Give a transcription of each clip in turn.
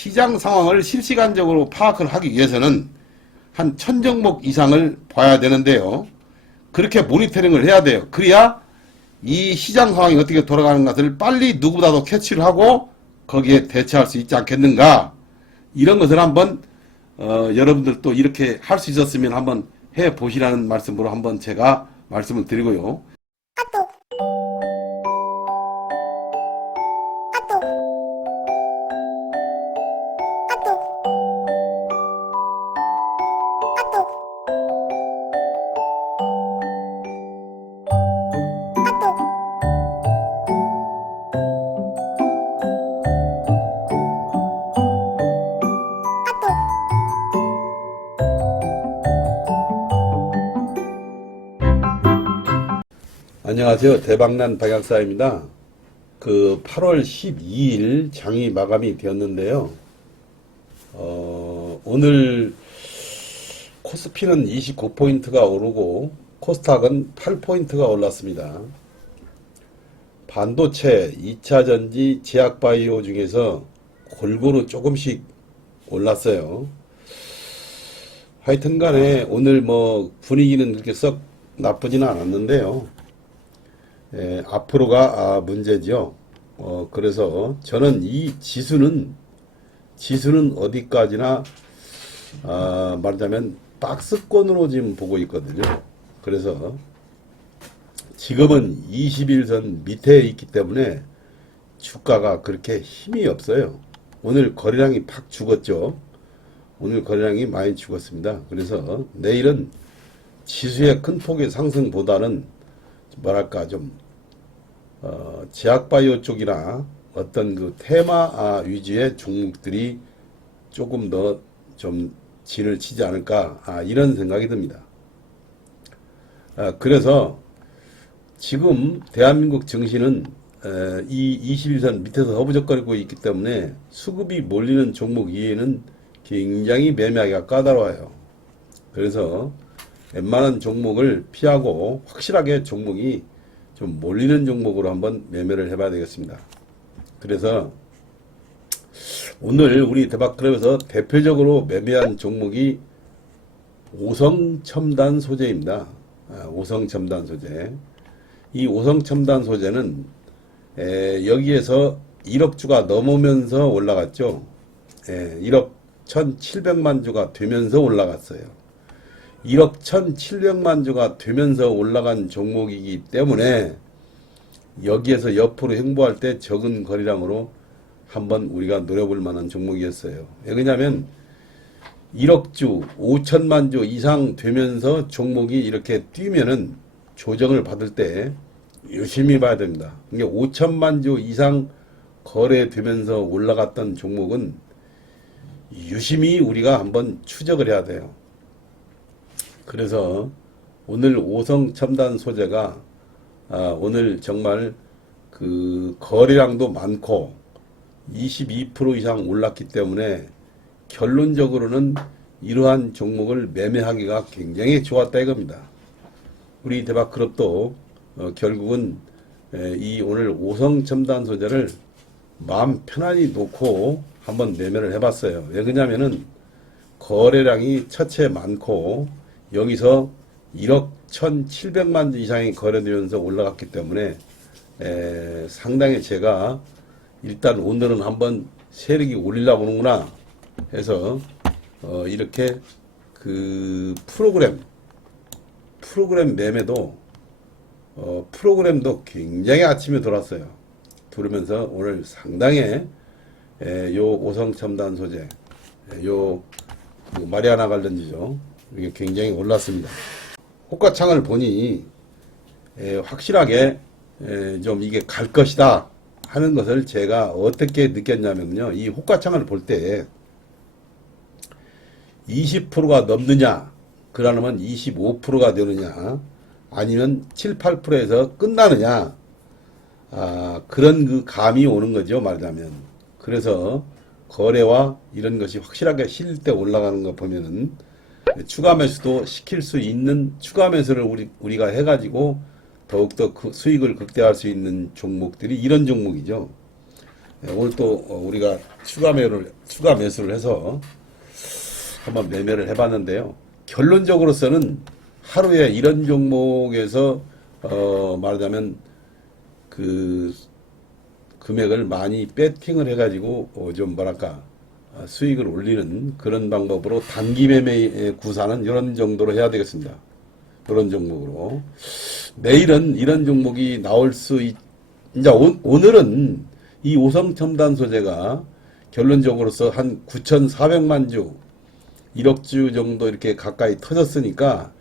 시장 상황을 실시간적으로 파악을 하기 위해서는 한 천 종목 이상을 봐야 되는데요. 그렇게 모니터링을 해야 돼요. 그래야 이 시장 상황이 어떻게 돌아가는 것을 빨리 누구보다도 캐치를 하고 거기에 대처할 수 있지 않겠는가. 이런 것을 한번 어, 여러분들도 이렇게 할 수 있었으면 한번 해 보시라는 말씀으로 한번 제가 말씀을 드리고요. 안녕하세요. 대박난 박약사입니다. 그 8월 12일 장이 마감이 되었는데요. 어, 오늘 코스피는 29포인트가 오르고 코스닥은 8포인트가 올랐습니다. 반도체, 2차전지, 제약바이오 중에서 골고루 조금씩 올랐어요. 하여튼 간에 오늘 뭐 분위기는 그렇게 썩 나쁘지는 않았는데요. 예, 앞으로가 아, 문제죠. 어, 그래서 저는 이 지수는 지수는 어디까지나 아, 말하자면 박스권으로 지금 보고 있거든요. 그래서 지금은 21선 밑에 있기 때문에 주가가 그렇게 힘이 없어요. 오늘 거래량이 팍 죽었죠. 오늘 거래량이 많이 죽었습니다. 그래서 내일은 지수의 큰 폭의 상승보다는 뭐랄까 좀 어, 제약바이오 쪽이나 어떤 그 테마 아, 위주의 종목들이 조금 더 좀 진을 치지 않을까 아, 이런 생각이 듭니다. 아, 그래서 지금 대한민국 증시는 에, 이 21선 밑에서 허부적거리고 있기 때문에 수급이 몰리는 종목 이외에는 굉장히 매매하기가 까다로워요. 그래서 웬만한 종목을 피하고 확실하게 종목이 좀 몰리는 종목으로 한번 매매를 해봐야 되겠습니다. 그래서 오늘 우리 대박클럽에서 대표적으로 매매한 종목이 오성 첨단 소재입니다. 아, 오성 첨단 소재. 이 오성 첨단 소재는 에, 여기에서 1억 주가 넘으면서 올라갔죠. 에, 1억 1,700만 주가 되면서 올라갔어요. 1억 1,700만 주가 되면서 올라간 종목이기 때문에 여기에서 옆으로 행보할 때 적은 거래량으로 한번 우리가 노려볼 만한 종목이었어요. 왜냐하면 1억 주, 5천만 주 이상 되면서 종목이 이렇게 뛰면은 조정을 받을 때 유심히 봐야 됩니다. 이게 5천만 주 이상 거래되면서 올라갔던 종목은 유심히 우리가 한번 추적을 해야 돼요. 그래서 오늘 오성 첨단 소재가 아, 오늘 정말 그 거래량도 많고 22% 이상 올랐기 때문에 결론적으로는 이러한 종목을 매매하기가 굉장히 좋았다 이겁니다. 우리 대박클럽도 어, 결국은 에, 이 오늘 오성 첨단 소재를 마음 편안히 놓고 한번 매매를 해봤어요. 왜 그러냐면은 거래량이 첫째 많고 여기서 1억 1,700만 이상이 거래되면서 올라갔기 때문에 에, 상당히 제가 일단 오늘은 한번 세력이 올리려 보는구나 해서 어, 이렇게 그 프로그램 프로그램 매매도 어, 프로그램도 굉장히 아침에 돌았어요. 들으면서 오늘 상당히 에, 요 오성첨단 소재 에, 요 그 마리아나 관련지죠. 이게 굉장히 올랐습니다. 호가창을 보니 에, 확실하게 에, 좀 이게 갈 것이다 하는 것을 제가 어떻게 느꼈냐면요. 이 호가창을 볼 때 20%가 넘느냐, 그러면 25%가 되느냐, 아니면 7, 8%에서 끝나느냐, 아, 그런 그 감이 오는 거죠, 말하자면. 그래서 거래와 이런 것이 확실하게 실릴 때 올라가는 거 보면은 추가 매수도 시킬 수 있는 추가 매수를 우리, 우리가 해가지고 더욱더 그 수익을 극대화할 수 있는 종목들이 이런 종목이죠. 예, 오늘 또 어, 우리가 추가 매를 추가 매수를 해서 한번 매매를 해봤는데요. 결론적으로서는 하루에 이런 종목에서 어 말하자면 그 금액을 많이 배팅을 해가지고 어, 좀 뭐랄까 어, 수익을 올리는 그런 방법으로 단기 매매 구사는 이런 정도로 해야 되겠습니다. 그런 종목으로 내일은 이런 종목이 나올 수 있, 이제 오, 오늘은 이 오성 첨단 소재가 결론적으로서 한 9,400만 주 1억 주 정도 이렇게 가까이 터졌으니까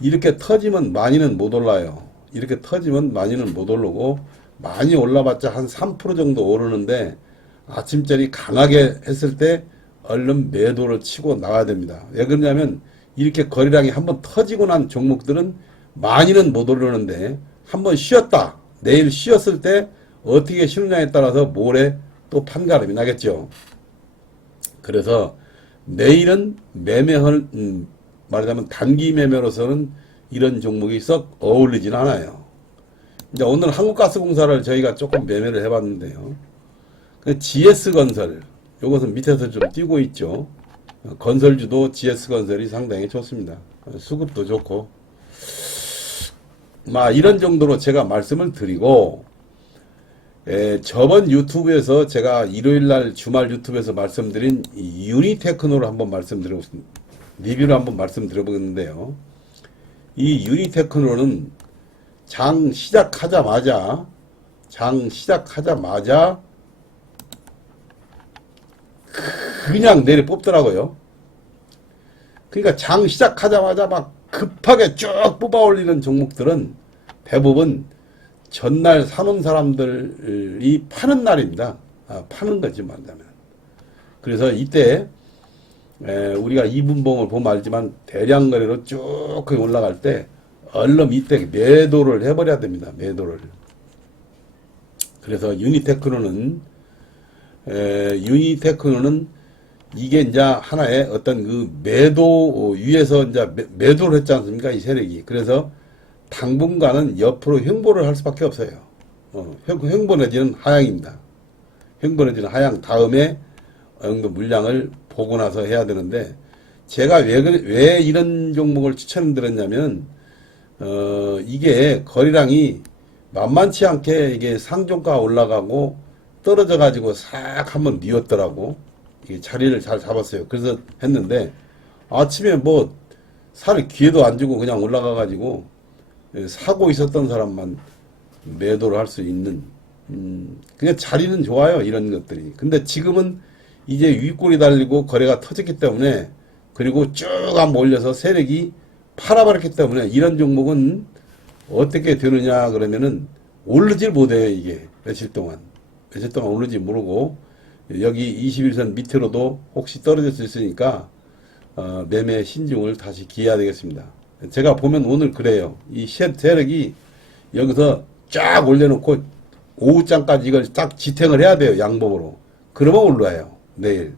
이렇게 터지면 많이는 못 올라요. 이렇게 터지면 많이는 못 오르고 많이 올라봤자 한 3% 정도 오르는데 아침자리 강하게 했을 때 얼른 매도를 치고 나가야 됩니다. 왜 그러냐면 이렇게 거래량이 한번 터지고 난 종목들은 많이는 못 오르는데 한번 쉬었다. 내일 쉬었을 때 어떻게 쉬느냐에 따라서 모레 또 판가름이 나겠죠. 그래서 내일은 매매할 음, 말하자면 단기 매매로서는 이런 종목이 썩 어울리진 않아요. 이제 오늘 한국가스공사를 저희가 조금 매매를 해봤는데요. 그 GS건설 이것은 밑에서 좀 띄고 있죠. 어, 건설주도 GS건설이 상당히 좋습니다. 어, 수급도 좋고 막 이런 정도로 제가 말씀을 드리고 에, 저번 유튜브에서 제가 일요일 날 주말 유튜브에서 말씀드린 이 유니테크노를 한번 말씀드리고 리뷰를 한번 말씀드려보겠는데요. 이 유니테크노는 장 시작하자마자 장 시작하자마자 그냥 내려 뽑더라고요. 그러니까 장 시작하자마자 막 급하게 쭉 뽑아 올리는 종목들은 대부분 전날 사놓은 사람들이 파는 날입니다. 아, 파는 거지 말하자면. 그래서 이때 에, 우리가 이분봉을 보면 알지만 대량 거래로 쭉 올라갈 때 얼른 이때 매도를 해버려야 됩니다. 매도를. 그래서 유니테크노는 에, 유니테크노는 이게 이제 하나의 어떤 그 매도 위에서 이제 매- 매도를 했지 않습니까? 이 세력이. 그래서 당분간은 옆으로 횡보를 할 수밖에 없어요. 어, 횡, 횡보 내지는 하향입니다. 횡보 내지는 하향 다음에 어느 정도 물량을 보고 나서 해야 되는데 제가 왜, 왜 이런 종목을 추천드렸냐면 어, 이게 거래량이 만만치 않게 이게 상종가 올라가고 떨어져 가지고 싹 한번 미웠더라고. 자리를 잘 잡았어요. 그래서 했는데 아침에 뭐 살을 귀에도 안 주고 그냥 올라가 가지고 예, 사고 있었던 사람만 매도를 할 수 있는 음, 그냥 자리는 좋아요 이런 것들이 근데 지금은 이제 윗골이 달리고 거래가 터졌기 때문에 그리고 쭉 한번 올려서 세력이 팔아버렸기 때문에 이런 종목은 어떻게 되느냐 그러면은 오르질 못해요 이게 며칠 동안 며칠 동안 오르지 모르고 여기 21선 밑으로도 혹시 떨어질 수 있으니까 어, 매매 신중을 다시 기해야 되겠습니다. 제가 보면 오늘 그래요. 이 세- 세력이 여기서 쫙 올려놓고 오후장까지 이걸 딱 지탱을 해야 돼요. 양봉으로. 그러면 올라요. 내일.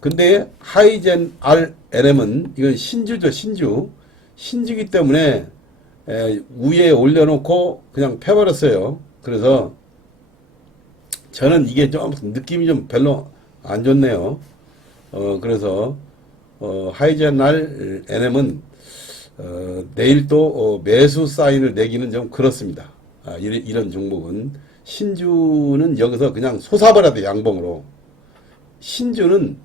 근데 하이젠 RLM은 이건 신주죠. 신주. 신주기 때문에 에, 위에 올려놓고 그냥 펴버렸어요. 그래서 저는 이게 좀 느낌이 좀 별로 안 좋네요. 어, 그래서, 어, 하이젠 날 NM은, 어, 내일 또, 어, 매수 사인을 내기는 좀 그렇습니다. 아, 이런, 이런 종목은. 신주는 여기서 그냥 돼, 양봉으로. 신주는,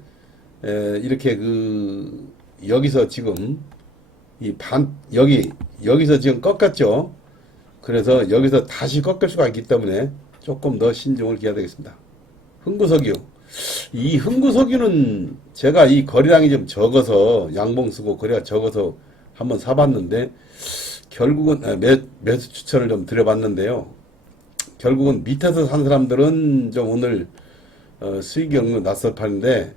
에, 이렇게 그, 여기서 지금, 이 반, 여기, 여기서 지금 꺾었죠? 그래서 여기서 다시 꺾을 수가 있기 때문에 조금 더 신중을 기해야 되겠습니다. 흥구석유. 이 흥구석유는 제가 이 거래량이 좀 적어서 양봉 쓰고 거래가 적어서 한번 사봤는데 결국은 아, 매, 매수 추천을 좀 드려봤는데요. 결국은 밑에서 산 사람들은 좀 오늘 어, 수익이 없는 낯설판인데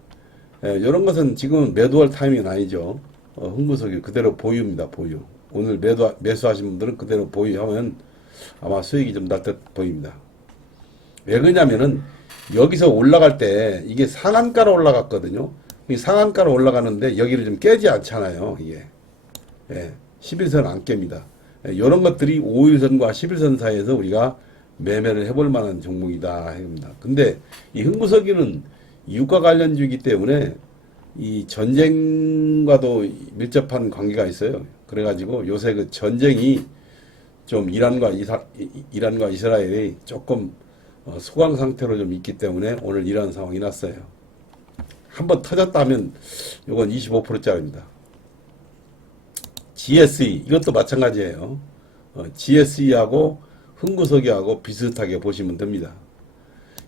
이런 것은 지금 매도할 타이밍은 아니죠. 어, 흥구석유 그대로 보유입니다. 보유. 오늘 매도 매수하신 분들은 그대로 보유하면 아마 수익이 좀 날 듯 보입니다. 왜 그러냐면은 여기서 올라갈 때 이게 상한가로 올라갔거든요. 이 상한가로 올라가는데 여기를 좀 깨지 않잖아요. 이게 예, 11선 안 깹니다. 예, 이런 것들이 5일선과 11선 사이에서 우리가 매매를 해볼 만한 종목이다 합니다. 근데 이 흥구석이는 유가 관련주이기 때문에 이 전쟁과도 밀접한 관계가 있어요. 그래가지고 요새 그 전쟁이 좀 이란과 이사, 이- 이란과 이스라엘이 조금 어, 소강 상태로 좀 있기 때문에 오늘 이런 상황이 났어요. 한번 터졌다면 이건 25%짜리입니다. GSE 이것도 마찬가지예요. 어, GSE하고 흥구석이하고 비슷하게 보시면 됩니다.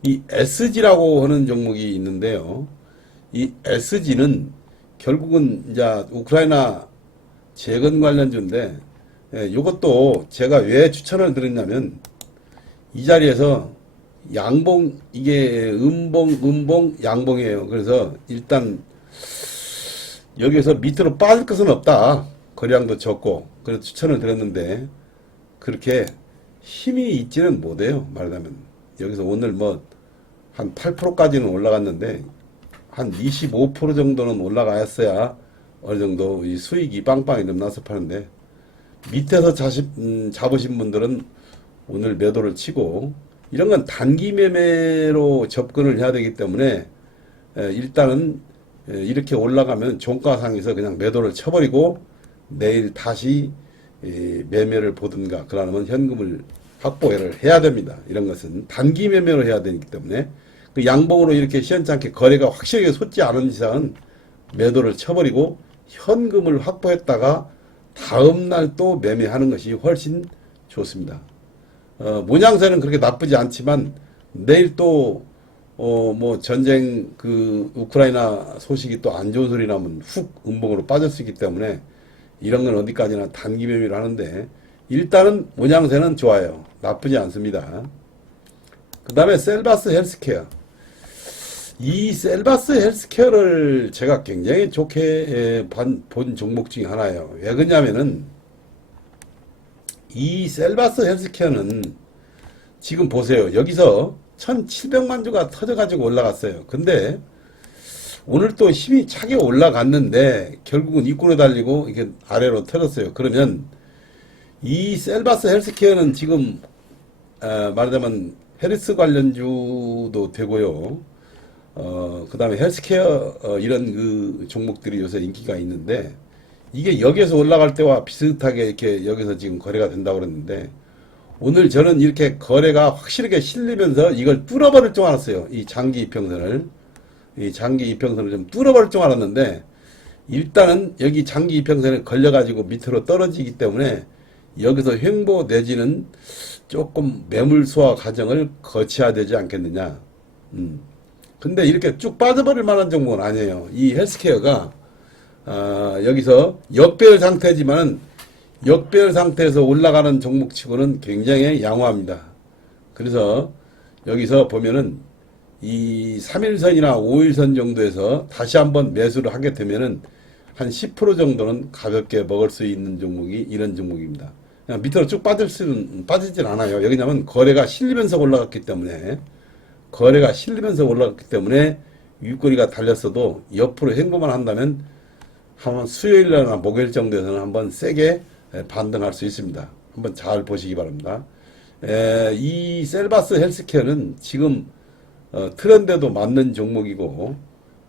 이 SG라고 하는 종목이 있는데요. 이 SG는 결국은 이제 우크라이나 재건 관련주인데 예, 이것도 제가 왜 추천을 드렸냐면 이 자리에서 양봉 이게 음봉 음봉 양봉이에요. 그래서 일단 여기서 밑으로 빠질 것은 없다. 거래량도 적고 그래서 추천을 드렸는데 그렇게 힘이 있지는 못해요. 말하자면 여기서 오늘 뭐 한 8%까지는 올라갔는데 한 25% 정도는 올라가야 어느 정도 이 수익이 빵빵히 좀 나서 파는데 밑에서 자시, 음, 잡으신 분들은 오늘 매도를 치고 이런 건 단기 매매로 접근을 해야 되기 때문에 에, 일단은 에, 이렇게 올라가면 종가상에서 그냥 매도를 쳐버리고 내일 다시 에, 매매를 보든가 그러면 현금을 확보를 해야 됩니다. 이런 것은 단기 매매로 해야 되기 때문에 그 양봉으로 이렇게 시원찮게 거래가 확실하게 솟지 않은 이상은 매도를 쳐버리고 현금을 확보했다가 다음 날 또 매매하는 것이 훨씬 좋습니다. 어, 모양새는 그렇게 나쁘지 않지만 내일 또 어, 뭐 전쟁 그 우크라이나 소식이 또 안 좋은 소리 나면 훅 음봉으로 빠질 수 있기 때문에 이런 건 어디까지나 단기 매매를 하는데 일단은 모양새는 좋아요. 나쁘지 않습니다. 그 다음에 셀바스 헬스케어. 이 셀바스 헬스케어를 제가 굉장히 좋게 에, 본, 본 종목 중에 하나예요. 왜 그러냐면은 이 셀바스 헬스케어는 지금 보세요. 여기서 1700만 주가 터져가지고 올라갔어요. 근데 오늘 또 힘이 차게 올라갔는데 결국은 입구로 달리고 이렇게 아래로 터졌어요. 그러면 이 셀바스 헬스케어는 지금 어, 말하자면 헬스 관련주도 되고요. 어, 그 다음에 헬스케어, 어, 이런 그 종목들이 요새 인기가 있는데, 이게 여기에서 올라갈 때와 비슷하게 이렇게 여기서 지금 거래가 된다고 그랬는데, 오늘 저는 이렇게 거래가 확실하게 실리면서 이걸 뚫어버릴 줄 알았어요. 이 장기 이평선을. 이 장기 이평선을 좀 뚫어버릴 줄 알았는데, 일단은 여기 장기 이평선에 걸려가지고 밑으로 떨어지기 때문에 여기서 횡보 내지는 조금 매물 소화 과정을 거쳐야 되지 않겠느냐. 음. 근데 이렇게 쭉 빠져버릴 만한 종목은 아니에요. 이 헬스케어가 아, 여기서 역배열 상태지만 역배열 상태에서 올라가는 종목치고는 굉장히 양호합니다. 그래서 여기서 보면은 이 3일선이나 5일선 정도에서 다시 한번 매수를 하게 되면은 한 10% 정도는 가볍게 먹을 수 있는 종목이 이런 종목입니다. 그냥 밑으로 쭉 빠질 수는 빠지진 않아요. 여기냐면 거래가 실리면서 올라갔기 때문에 거래가 실리면서 올라갔기 때문에 윗꼬리가 달렸어도 옆으로 횡보만 한다면 한 수요일이나 목요일 정도에서는 한번 세게 반등할 수 있습니다. 한번 잘 보시기 바랍니다. 에, 이 셀바스 헬스케어는 지금 어, 트렌드에도 맞는 종목이고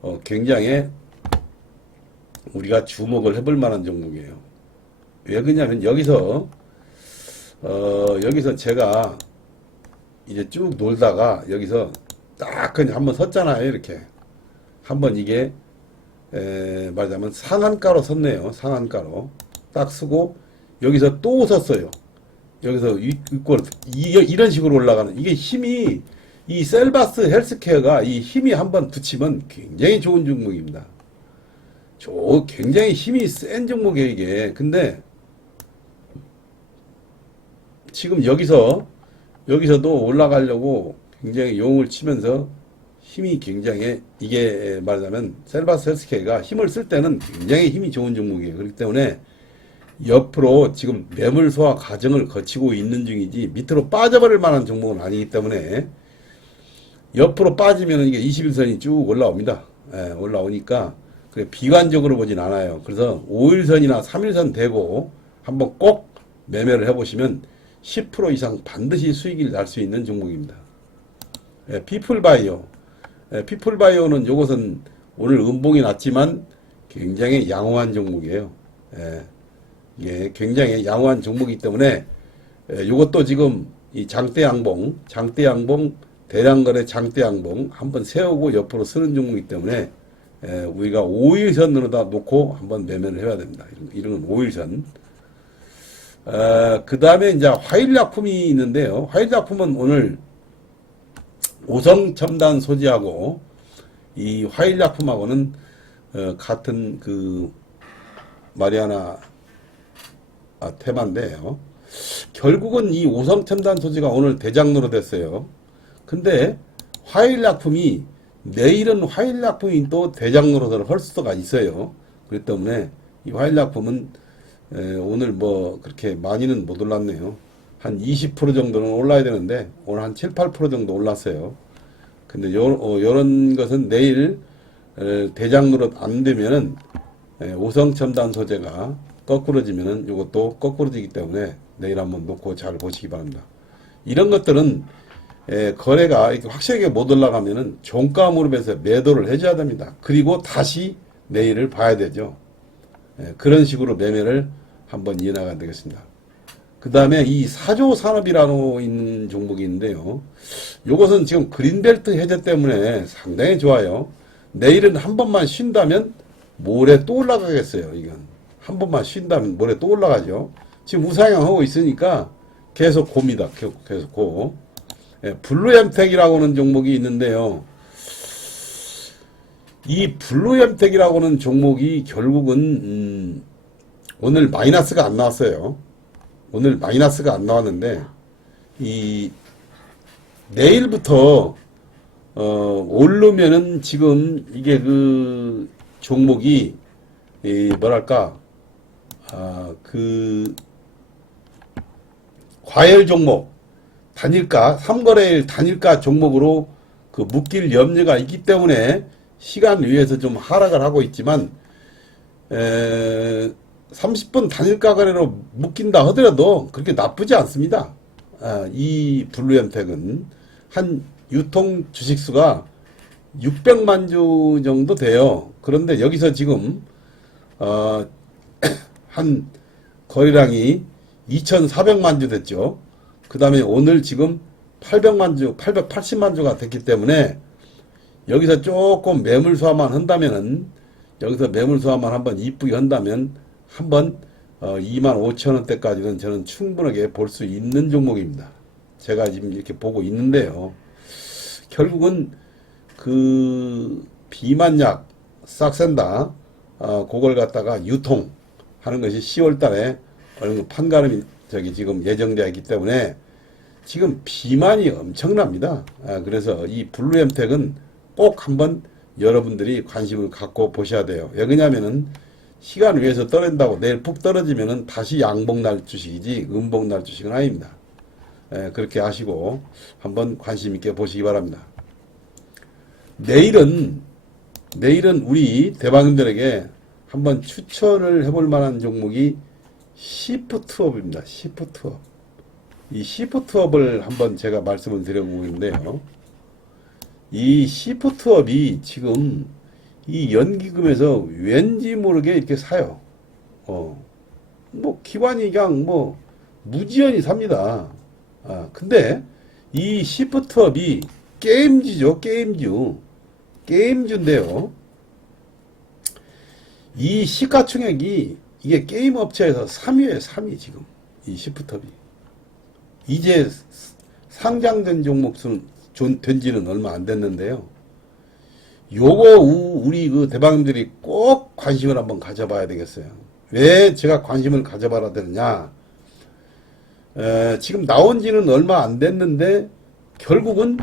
어, 굉장히 우리가 주목을 해볼 만한 종목이에요. 왜 그러냐면 여기서 어, 여기서 제가 이제 쭉 놀다가 여기서 딱 그냥 한번 섰잖아요. 이렇게 한번 이게 에, 말하자면 상한가로 섰네요. 상한가로 딱 쓰고 여기서 또 섰어요. 여기서 이꼴 이런 식으로 올라가는 이게 힘이 이 셀바스 헬스케어가 이 힘이 한번 붙이면 굉장히 좋은 종목입니다. 저 굉장히 힘이 센 종목이에요 이게. 근데 지금 여기서 여기서도 올라가려고 굉장히 용을 치면서 힘이 굉장히 이게 말하자면 셀바스 헬스케어가 힘을 쓸 때는 굉장히 힘이 좋은 종목이에요. 그렇기 때문에 옆으로 지금 매물 소화 과정을 거치고 있는 중이지 밑으로 빠져버릴 만한 종목은 아니기 때문에 옆으로 빠지면 이게 21선이 쭉 올라옵니다. 예, 올라오니까 그게 비관적으로 보진 않아요. 그래서 5일선이나 3일선 되고 한번 꼭 매매를 해보시면 10% 이상 반드시 수익이 날수 있는 종목입니다. 예, 피플바이오. 예, 피플바이오는 이것은 오늘 음봉이 났지만 굉장히 양호한 종목이에요. 예, 예, 굉장히 양호한 종목이기 때문에 예, 이것도 지금 이 장대 양봉, 장대 양봉, 대량거래 장대 양봉 한번 세우고 옆으로 쓰는 종목이기 때문에 예, 우리가 5일선으로다 놓고 한번 매매를 해야 됩니다. 이런, 이런 5일선. 어, 그 다음에 이제 화일약품이 있는데요. 화일약품은 오늘 오성 첨단 소지하고 이 화일 약품하고는 어, 같은 그 마리아나 아, 테마인데요. 결국은 이 오성 첨단 소지가 오늘 대장로로 됐어요. 근데 화일 약품이 내일은 화일 약품이 또 대장로로 할 수가 있어요. 그렇기 때문에 이 화일 약품은 에, 오늘 뭐 그렇게 많이는 못 올랐네요. 한 20% 정도는 올라야 되는데 오늘 한 7, 8% 정도 올랐어요. 근데 요, 어, 것은 내일 에, 대장로로 안 되면은 에, 오성 첨단 소재가 거꾸러지면은 이것도 거꾸러지기 때문에 내일 한번 놓고 잘 보시기 바랍니다. 이런 것들은 에, 거래가 이렇게 확실하게 못 올라가면은 종가 무릎에서 매도를 해줘야 됩니다. 그리고 다시 내일을 봐야 되죠. 에, 그런 식으로 매매를 한번 이어나가야 되겠습니다. 그 다음에 이 사조 산업이라고 있는 종목이 있는데요. 요것은 지금 그린벨트 해제 때문에 상당히 좋아요. 내일은 한 번만 쉰다면 모레 또 올라가겠어요. 이건 한 번만 쉰다면 모레 또 올라가죠. 지금 우상향 하고 있으니까 계속 고입니다. 계속 고. 예, 블루엠텍이라고 하는 종목이 있는데요. 이 블루엠텍이라고 하는 종목이 결국은 음, 오늘 마이너스가 안 나왔어요. 오늘 마이너스가 안 나왔는데 이 내일부터 어 오르면은 지금 이게 그 종목이 이 뭐랄까 아 그 과열 종목 단일가 3거래일 단일가 종목으로 그 묶일 염려가 있기 때문에 시간 위에서 좀 하락을 하고 있지만 에 30분 단일가 거래로 묶인다 하더라도 그렇게 나쁘지 않습니다. 아, 이 블루엠텍은 한 유통 주식수가 600만 주 정도 돼요. 그런데 여기서 지금 어, 한 거래량이 2,400만 주 됐죠. 그 다음에 오늘 지금 800만 주, 880만 주가 됐기 때문에 여기서 조금 매물 소화만 한다면은 여기서 매물 소화만 한번 이쁘게 한다면 한번 어, 2만 5천 원대까지는 저는 충분하게 볼 수 있는 종목입니다. 제가 지금 이렇게 보고 있는데요. 결국은 그 비만약 싹센다 어, 그걸 갖다가 유통하는 것이 10월 달에 얼른 판가름이 저기 지금 예정되어 있기 때문에 지금 비만이 엄청납니다. 아, 그래서 이 블루엠텍은 꼭 한번 여러분들이 관심을 갖고 보셔야 돼요. 왜 그러냐면은 시간 위에서 떨어진다고 내일 푹 떨어지면은 다시 양봉 날 주식이지 음봉 날 주식은 아닙니다. 예, 그렇게 하시고 한번 관심 있게 보시기 바랍니다. 내일은 내일은 우리 대방님들에게 한번 추천을 해볼 만한 종목이 시프트업입니다. 시프트업. 이 시프트업을 한번 제가 말씀을 드려보고 있는데요. 이 시프트업이 지금 이 연기금에서 왠지 모르게 이렇게 사요. 어, 뭐 기관이 그냥 뭐 무지연히 삽니다. 아, 근데 이 시프트업이 게임주죠, 게임주. 게임주인데요. 이 시가총액이 이게 게임 업체에서 3위에 3위 지금 이 시프트업이. 이제 상장된 종목 수는 된 지는 얼마 안 됐는데요. 요거 우- 우리 그 대방님들이 꼭 관심을 한번 가져봐야 되겠어요. 왜 제가 관심을 가져봐야 되느냐? 에, 지금 나온 지는 얼마 안 됐는데 결국은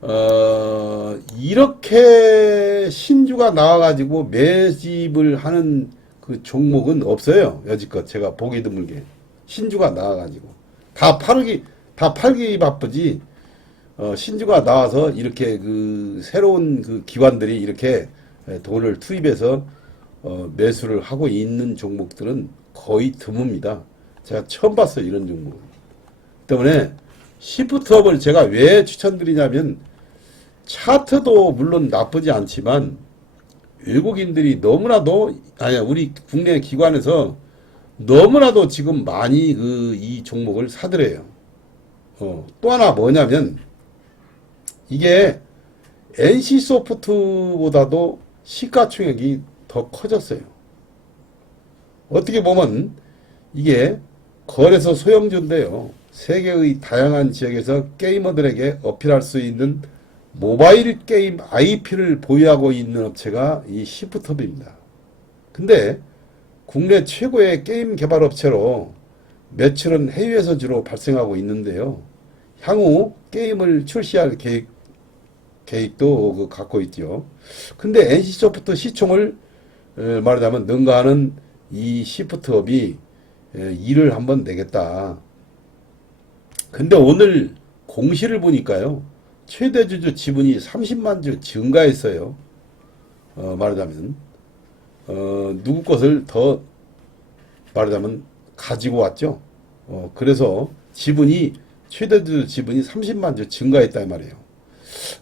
어, 이렇게 신주가 나와가지고 매집을 하는 그 종목은 없어요. 여지껏 제가 보기 드물게 신주가 나와가지고 다 팔기 다 팔기 바쁘지. 어, 신주가 나와서 이렇게 그 새로운 그 기관들이 이렇게 에, 돈을 투입해서 어, 매수를 하고 있는 종목들은 거의 드뭅니다. 제가 처음 봤어요 이런 종목. 때문에 시프트업을 제가 왜 추천드리냐면 차트도 물론 나쁘지 않지만 외국인들이 너무나도 아니 우리 국내 기관에서 너무나도 지금 많이 그 이 종목을 사들여요. 어, 또 하나 뭐냐면 이게 NC 소프트보다도 시가총액이 더 커졌어요. 어떻게 보면 이게 거래소 소형주인데요. 세계의 다양한 지역에서 게이머들에게 어필할 수 있는 모바일 게임 IP를 보유하고 있는 업체가 이 시프트업입니다. 근데 국내 최고의 게임 개발 업체로 매출은 해외에서 주로 발생하고 있는데요. 향후 게임을 출시할 계획, 계획도 그 갖고 있죠. 근데 NC소프트 시총을 에, 말하자면 능가하는 이 시프트업이 에, 일을 한번 내겠다. 근데 오늘 공시를 보니까요. 최대 주주 지분이 30만 주 증가했어요. 어, 말하자면 어, 누구 것을 더 말하자면 가지고 왔죠. 어, 그래서 지분이 최대 주주 지분이 30만 주 증가했다 이 말이에요.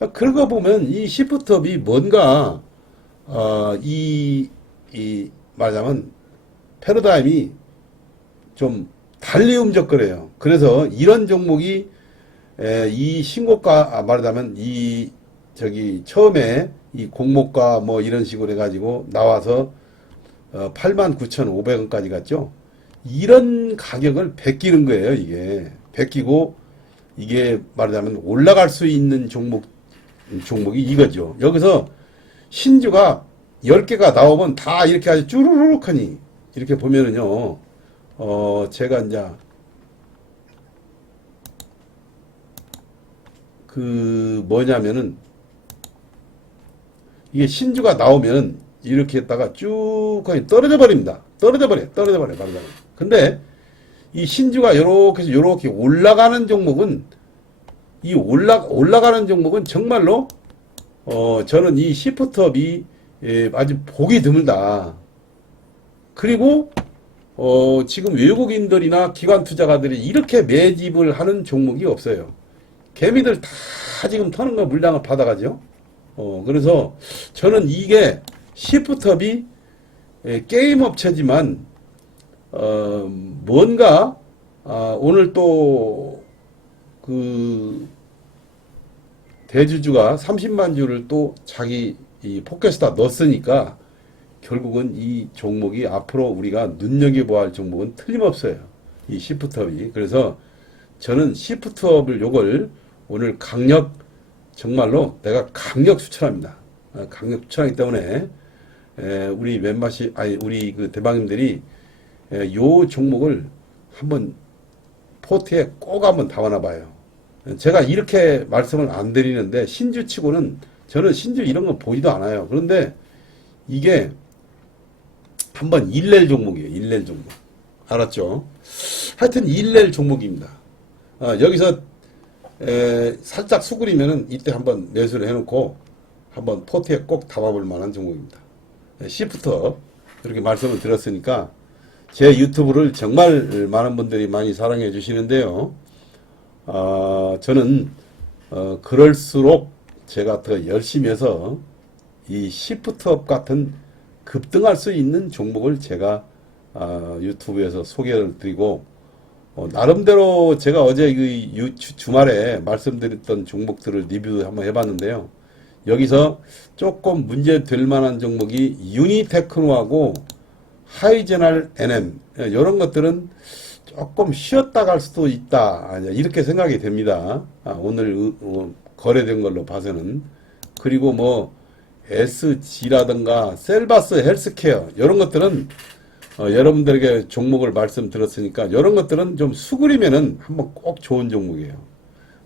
아, 그러고 보면 이 시프트업이 뭔가 어, 이, 이 말하자면 패러다임이 좀 달리 움직거려요. 그래서 이런 종목이 에, 이 신고가 아, 말하자면 이 저기 처음에 이 공모가 뭐 이런 식으로 해가지고 나와서 어, 89,500원까지 갔죠. 이런 가격을 베끼는 거예요, 이게. 베끼고 이게 말하자면 올라갈 수 있는 종목 종목이 이거죠. 여기서 신주가 10개가 나오면 다 이렇게 아주 쭈루룩 하니 이렇게 보면은요. 어, 제가 이제 그 뭐냐면은 이게 신주가 나오면 이렇게 했다가 쭉 거의 떨어져 버립니다. 떨어져 버려, 떨어져 버려, 바로. 근데 이 신주가 요렇게 요렇게 올라가는 종목은 이 올라 올라가는 종목은 정말로 어 저는 이 시프트업이 예, 아주 보기 드물다. 그리고 어 지금 외국인들이나 기관 투자가들이 이렇게 매집을 하는 종목이 없어요. 개미들 다 지금 터는 거 물량을 받아가죠. 어, 그래서 저는 이게 시프트업이 예, 게임 업체지만, 어, 뭔가, 아, 오늘 또, 그, 대주주가 30만 주를 또 자기 이 포켓에다 넣었으니까 결국은 이 종목이 앞으로 우리가 눈여겨보아야 할 종목은 틀림없어요. 이 시프트업이. 그래서 저는 시프트업을 요걸 오늘 강력 정말로 내가 강력 추천합니다. 어, 강력 추천하기 때문에 에, 우리 멤버십 아니 우리 그 대방님들이 에, 요 종목을 한번 포트에 꼭 한번 담아놔 봐요. 제가 이렇게 말씀을 안 드리는데 신주 치고는 저는 신주 이런 거 보지도 않아요. 그런데 이게 한번 일낼 종목이에요. 일낼 종목. 알았죠? 하여튼 일낼 종목입니다. 어, 여기서 에, 살짝 수그리면은 이때 한번 매수를 해놓고 한번 포트에 꼭 담아볼 만한 종목입니다. 에, 시프터 이렇게 말씀을 드렸으니까 제 유튜브를 정말 많은 분들이 많이 사랑해 주시는데요. 아, 저는 어, 그럴수록 제가 더 열심히 해서 이 시프트업 같은 급등할 수 있는 종목을 제가 아, 유튜브에서 소개를 드리고 어, 나름대로 제가 어제 그 유- 주, 주말에 말씀드렸던 종목들을 리뷰 한번 해봤는데요. 여기서 조금 문제 될 만한 종목이 유니테크노하고 하이제널 NM 이런 것들은 조금 쉬었다 갈 수도 있다 이렇게 생각이 됩니다. 아, 오늘 의- 어, 거래된 걸로 봐서는 그리고 뭐 SG라든가 셀바스 헬스케어 이런 것들은 어, 여러분들에게 종목을 말씀드렸으니까 이런 것들은 좀 수그리면은 한번 꼭 좋은 종목이에요.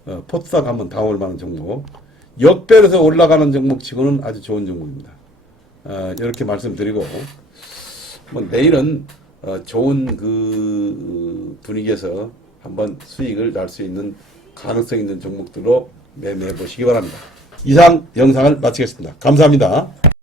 어, 포트삭 한번 당할 만한 종목. 역별에서 올라가는 종목치고는 아주 좋은 종목입니다. 어, 이렇게 말씀드리고 뭐 내일은 어, 좋은 그 분위기에서 한번 수익을 날 수 있는 가능성 있는 종목들로 매매해 보시기 바랍니다. 이상 영상을 마치겠습니다. 감사합니다.